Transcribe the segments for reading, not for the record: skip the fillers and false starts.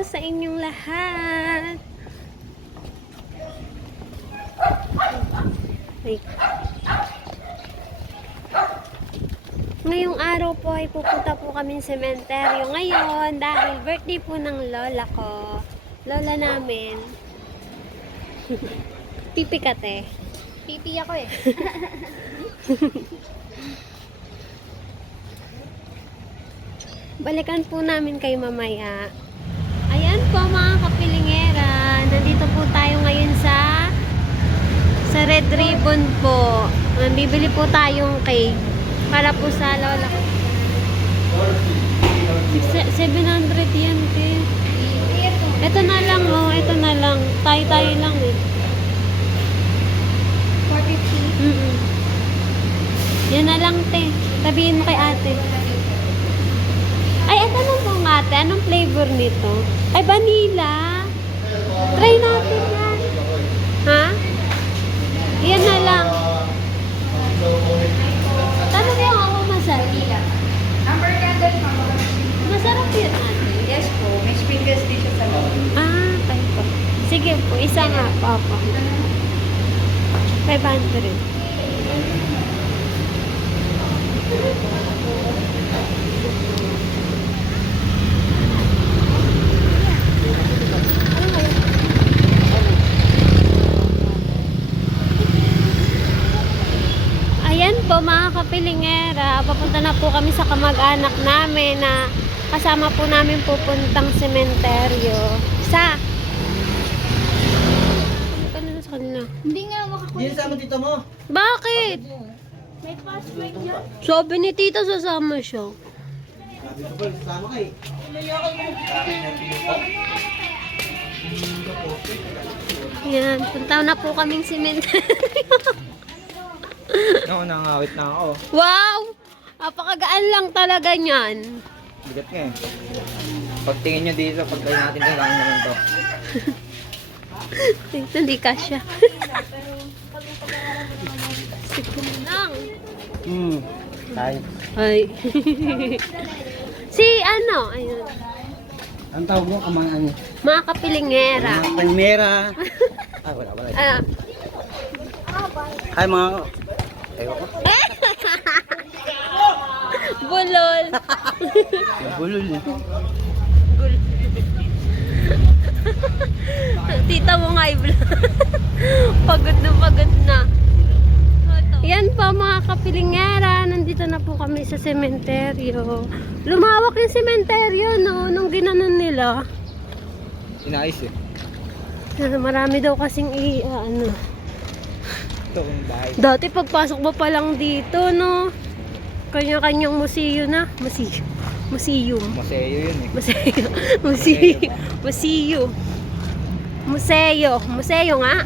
po sa inyong lahat. Wait. Ngayong araw po ay pupunta po kami sa sementeryo ngayon dahil birthday po ng lola ko. Lola namin. Pipi ka, te. Pipi ako eh. Balikan po namin kayo mamaya. Ayan po mga kapilingera. Nandito po tayo ngayon sa Red Ribbon po. Bibili po tayong cake para po sa lola ko. 700 yan, te. Ito na lang, oh. Ito na lang. Tayo lang, eh. 450. Yan na lang, te. Sabihin mo kay ate. Ay, ito naman po ate. Anong flavor nito? Ay, vanilla. Try natin yan. Ha? Yan na lang. Tanong yung ako masarap. Amber candle, mama. Masarap yun ate. Yes po. May sprinkles din siya sa loob. Ah, kayo po. Sige po, isa nga po. 500. Ayan po mga kapilingera, papunta na po kami sa kamag-anak namin na kasama po namin pupuntang sementeryo. Sa sa kanila. Hindi nga makakulit. Hindi sama tito mo. Bakit? May password yan. Sabi ni tita sasama siya. Sabi ko ba, sama ka eh. Yan, punta na po kaming sementeryo. Ako, nangawit na ako. Wow! Napakagaan lang talaga niyan. Bigat nga eh. Pagtingin nyo dito, pagkain natin ito, lang naman to. Hindi kasya. Sige lang. Tayo. Ay. Si ano, ayun. Ang tawag mo, kamangan. Mga kapilingera. Palmera. Ay, wala. Ah, Ay, mga... Ewan ko. bulol. Bulol eh. Tita mo nga i-vlog. Pagod na. Yan po mga kapilingera. Nandito na po kami sa sementeryo. Lumawak yung sementeryo, no? Nung ginanon nila. Inaayos eh. Marami daw kasing ano. Ito, yung bahay. Dati pagpasok mo pa lang dito, no? Kanya-kanyang museo na. Museum. Maseo yun eh. Museo nga.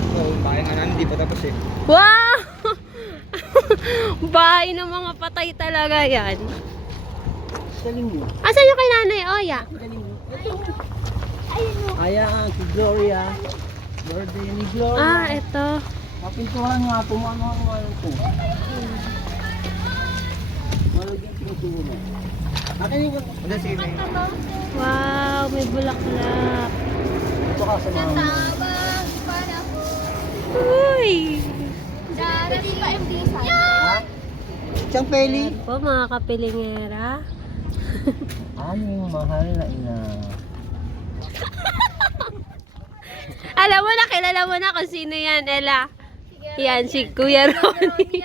Ito, yung bahay nga namin, hindi pa tapos eh. Wow! Bahay ng mga patay talaga yan. Galing mo. Asan yung kay Nanay Oya? Galing mo. Ayan, si Gloria. Birthday ni Gloria. Ah, ito. Kapintuhan nga, tumano ito. Malagyan pintuhan mo. Akin yung... Ano sige? Wow, may bulaklak. Ito ka sa mga... Tabang para po. Uy! Darating pa MD sa. Ha? Siyang peli? Ayan po mga kapilingera. Aming mahal na ina. Alam mo na, kilala mo na kung sino yan, Ella. Yan, si Kuya Ronnie.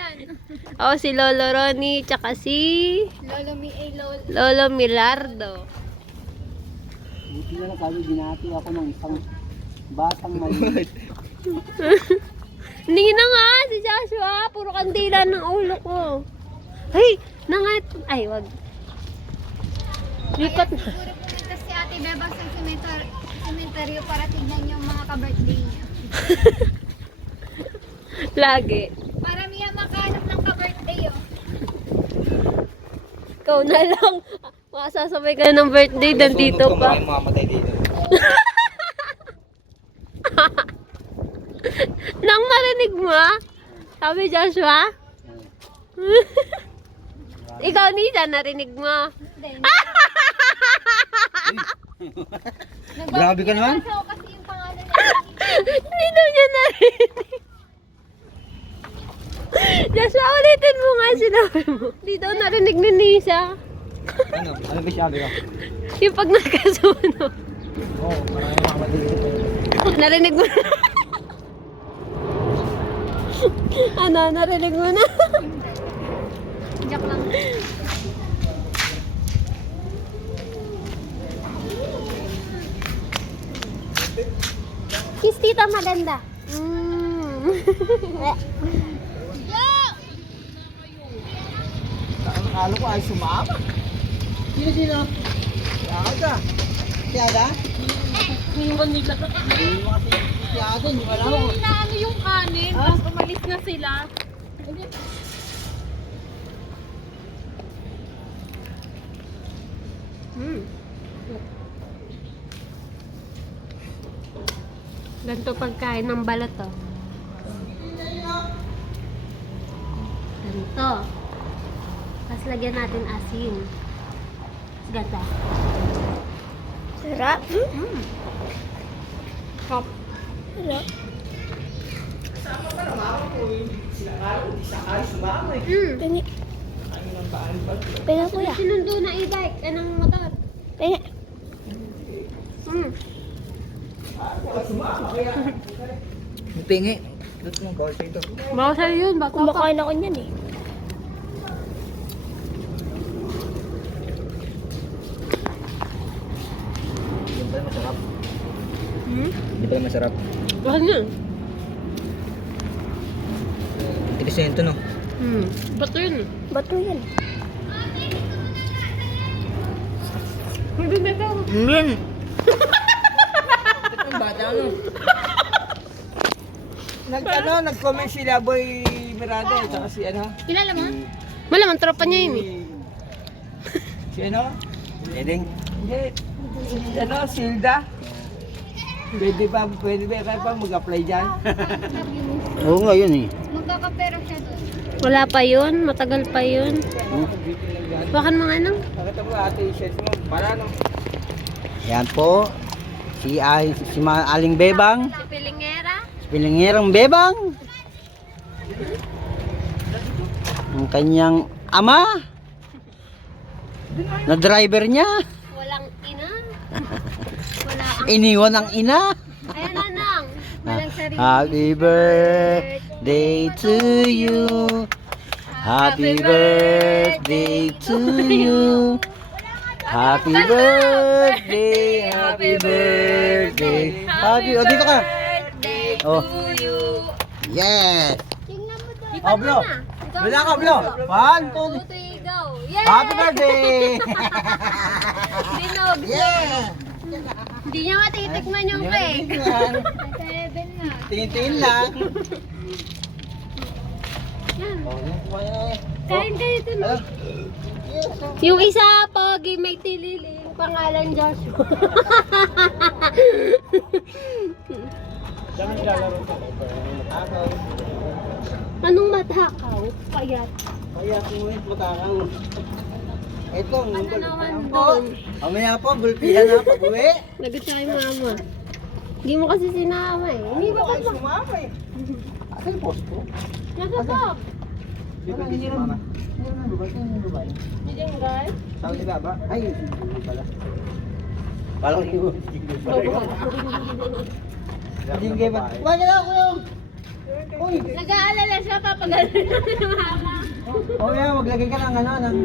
O, si Lolo Ronnie, tsaka si Lolo Milardo. Buti na lang kami binati ako ng isang batang maliit. Hindi na nga, si Joshua. Puro kandila ng ulo ko. Ay, nangat. Ay, wag. Lipat na. Siguro pumunta si Ate Bebang sa sementeryo para tignan yung mga ka-birthday niya. Lagi. Para Mia makahanap ng ka-birthday oh. Ikaw na lang. Makasasabay ka ng birthday, dito pa. Mamatay dito. Nang marinig mo, sabi Joshua? Ikaw, Nisa, narinig mo. Then, Grabe ka naman. Nabasa ko kasi yung pangalan niya. Hindi daw niya narinig. Joshua, ulitin mo nga sinabi mo. Hindi daw narinig ni Nisa. Ano? Ano ba sabi ko? Yung pag nagkasunog. Oo, marami mga madilis. Narinig mo na. Ano, narinig mo na. Joke lang. Kiss tita maganda. Mm. Akala ko ay sumama. Sino? Si Ada. Si Ada? Yung kanila. Si Ada, hindi wala ako. Ano yung kanin? Tapos umalis na sila. Ganito pagkain ng balot, oh. Ganito. Tapos lagyan natin asin. Ganda. Sarap. Hop. Sarap. Pengi. Pengi kuya. Sinundo na e-bike. Anong motor? Pengi. Pingi. Dito mo, bawal sa ito. Bawa sa'yo yun. Baka pa. Kumakain ako niyan eh. Hindi pala masarap. Hmm? Hindi pala masarap. Bakit yun? Tinisento, no? Bato yun. Bato yan. Hindi na ito. Yan! Ang bata, no? Nag-comment sila Boy Miranda at saka si ano? Kilala mo? Malamang tropa niya yun eh. Si ano? Edeng? Hindi. Si ano? Silda? Pwede ba kayo pa mag-apply dyan? Oo nga yun eh. Magkakapera siya doon. Wala pa yun. Matagal pa yun. Bakan mga ano? Nakita mo ate yung shirt mo. Para no? Yan po. Si Aling Bebang. Si Pilingera. Pilingerang Bebang. Ang kanyang ama. Na driver niya. Walang ina. Wala ang... Iniwan ang ina. Ayan na nang. Walang sarili. Happy birthday to you. Happy birthday to you. Happy birthday, happy birthday. Happy, oh, dito ka. Oh. Yes. Tingnan mo doon. Oh, bro. Wala ka, bro. 1, 2, 3, go. Yeah! happy birthday. Dinog. Yeah. Hindi niya matitikman yung cake. 7 na. Tingin-tingin lang. Yan. Oh, yan. Kain kayo ito, no? Yung isa, pogi, may tililing. Pangalan Joshua. Anong matakaw? Payat. Kaya kuwit matakaw. Ito, ang Ano naman po. doon? Mamaya po, gulpihan na pag-uwi. Lagot siya kay mama. Hindi mo kasi sinama eh. Hindi ba Ay, sumama eh. Asa yung post ko? Nasa top. Dito, hindi sumama. Hindi naman, Dubai. Hindi Dubai. Hindi yung guys. Sabi ni Baba, ay, hindi pala. Parang hindi mo. Hindi kayo ba? Wala na ako yung. Uy! Nag-aalala siya papagaling natin ng mama. Oh yeah, maglagay ka ng ano, ng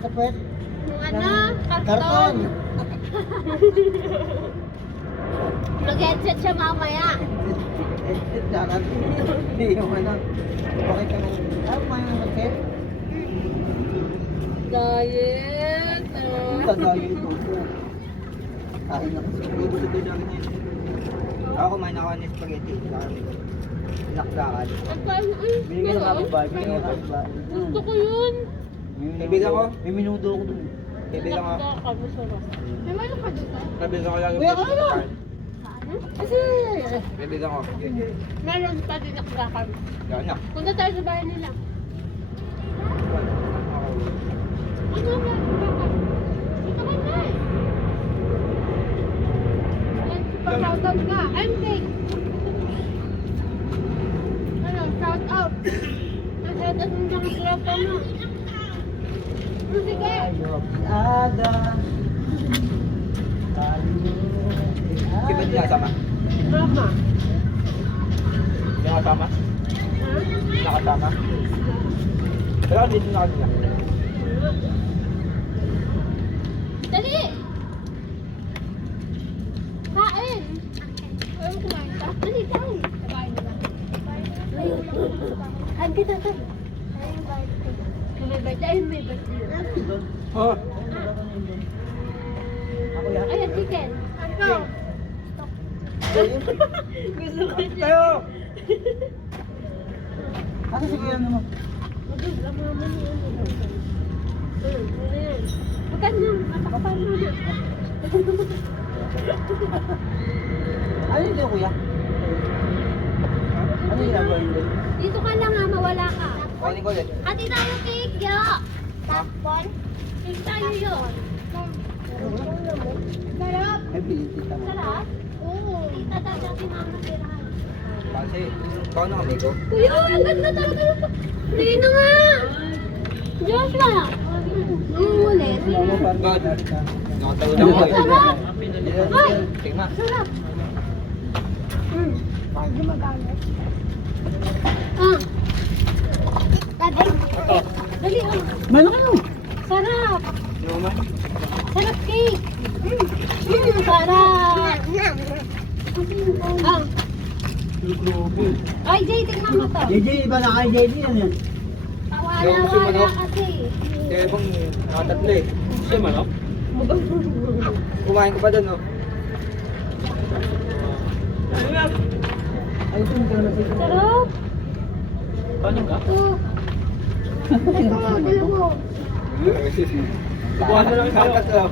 sapet. Yung ano? Karton. Karton. Mag-headset siya mamaya. Dapat. Hindi yung ano. Bakit ka ng... Ano ba yung mag-set? Diet. Tagay ito. Kain na kasi. May gusto ko namin yan. Ako kumain ako ng spaghetti. Nakdakan. Binigyan ng kapitbahay. Binigyan ng kapitbahay. Gusto ko yun. Kaibigan ko. May minuto ako dun. Kaibigan ko. May malo ka doon ka? Kaibigan ko lang yung pizza. Kasi Kaibigan ko. meron pa din nakakakan. Yan. Punta tayo sa bahay nila. Ano ba? Ito ka na eh. Shoutout ka. MK. Ano, shout out. Nag-shoutout mo sa tropa mo. Sige. Ada. Di ba nila kasama? Mama. Hindi nakasama? Ha? Hindi nakasama? Pero dito na kanila. Dali! Kain! Ayaw mo kumain ka? Dali, kain! Kain na lang. Hag kita to. Ayun, birthday. May birthday. Ayun, may birthday. Oh. Ako yan. Ayan, chicken. Ano? Gusto ko siya. Tayo! Ano si Kuya naman? Magod, ang mama niya. Ano yan? Magod na. Matakpan mo na. Ano yung Kuya? Ano yung ginagawa nyo? Dito ka lang ha, mawala ka. Kunin ko ulit. Ati tayo cake, yo. Tapon? Cake tayo yun. Sarap! Ay, piliti ka. Sarap. Oo. Tita daw si mama tirahan. Kasi, ikaw na kami ko. Kuya, ang ganda talaga. Hindi na nga. Joshua. Uulit. God. Nakatawa lang ko eh. Sarap. Ay. Tingnan. Sarap. Pag gumagamit. Ah, Tabi. Ito. dali oh. Meron kayo. Sarap. Ano naman? Sarap cake. Sarap. Ah. Ay, Jay, tingnan mo to. JJ, iba na kay JJ yan yan. Wala kasi. Kaya bang nakatatlo eh. Siya manok? Kumain ko pa doon oh. Ay, ito yung na siya. Sarap. Paano ka? Ito. Dalawa. Buwan mo lang sa tatlo.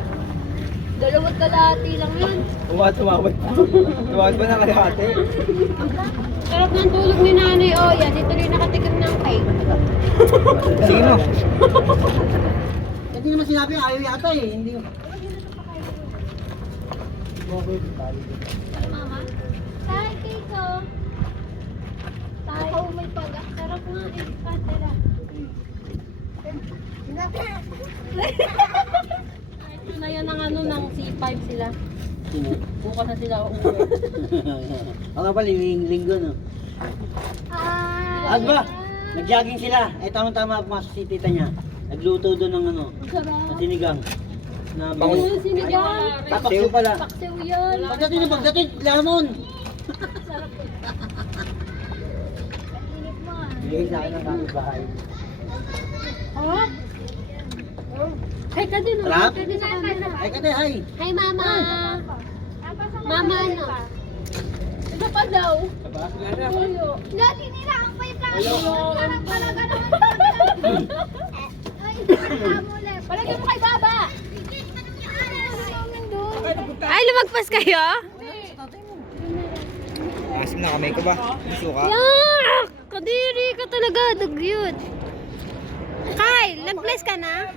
Dalawat kalahati lang yun. Tumawad. Tumawad pa na kalahati. Sarap ng tulog ni Nanay Oya. Dito rin nakatikim ng cake. Sige mo. Hindi naman sinabi yung ayaw yata eh. Hindi ko. Mama? Tay, cake oh. Tay. Ako may paga. Sarap nga eh. Patera. Ito na yan ang ano ng C5 sila. Sino? Bukas na sila uuwi. Ako nga pala, linggo no. Ah. Agba! Nag-jogging sila. Eh tamang-tama pumasok si tita niya. Nagluto doon ng ano, Sarap. ng sinigang. Na Ano yung sinigang? Tapakyo pala. Paksiw yan. Pagdating, lamon! Inip mo ah. Bigay sa akin ng kami bahay. Oh? Hi ka din oh. Sarap? Hi ka din sa camera. Ay kate, hi! Hi mama. Mama ano? Ito pa daw. Tuyo. Dati nila ang pait lang. Parang talaga naman. Ay, namulip. Palagyan mo kay baba. Ay, lumagpas kayo? Asim na kamay ko ba? Gusto ka? Yak! Kadiri ka talaga, dugyot. Kyle, nag-bless ka na?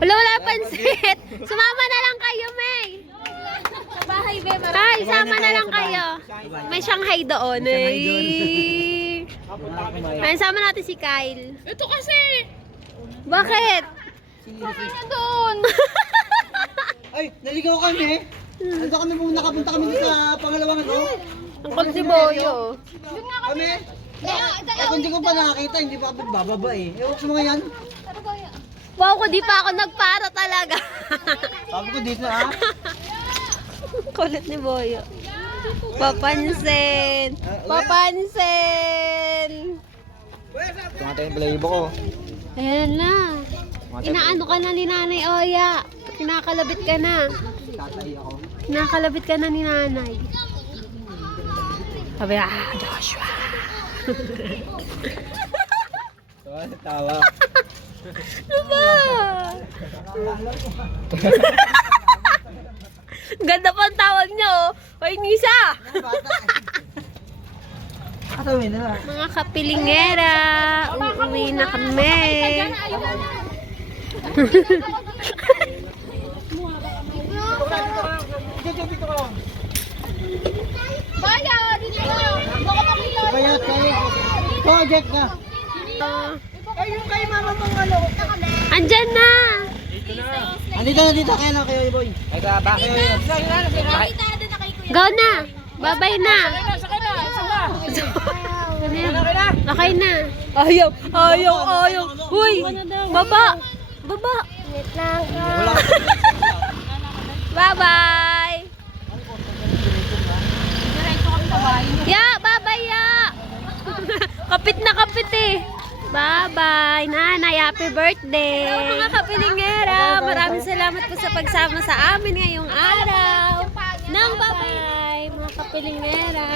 Wala pansit. Sumama na lang kayo, May. Sa bahay, Be. Kyle, sama na lang kayo. May Shanghai doon. Eh. Ayun, sama natin si Kyle. Ito kasi. Bakit? Kaya doon. Ay, naligaw kami! Ando kami muna nakapunta kami dito sa pangalawang ano. Ang konsiboyo. Doon nga Kami? Kaya, Eh kung di ko pa nakakita, hindi pa kami bababa eh. Ewan ko mga yan. ano ba yan? Wow, ko di pa ako nagpara talaga. Sabi ko dito ah. Kulit ni Boyo. Papansin. Papansin. Tumatay yung balayibo ko. Ayan na. Inaano ka na ni Nanay Oya. Kinakalabit ka na. Tatay ako. Kinakalabit ka na ni Nanay. Sabi, Joshua. Tawa. Ano ba? Ganda pa ang tawag niya, oh. Hoy, Nisa! Kasawin na lang. Mga kapilingera, uuwi na kami. Project na. Ay, yung kay mama mong ano. Andyan na. Andito na dito, kaya na kayo, boy. Ay, bakit yun? Go na. Babay na. Okay na. Ayaw. Uy, baba. Wala. Bye-bye. Ya, bye-bye ya. Kapit na kapit eh. Bye-bye. Nanay, happy birthday. Mga kapilingera, maraming salamat po sa pagsama sa amin ngayong araw. Nang bye-bye, mga kapilingera.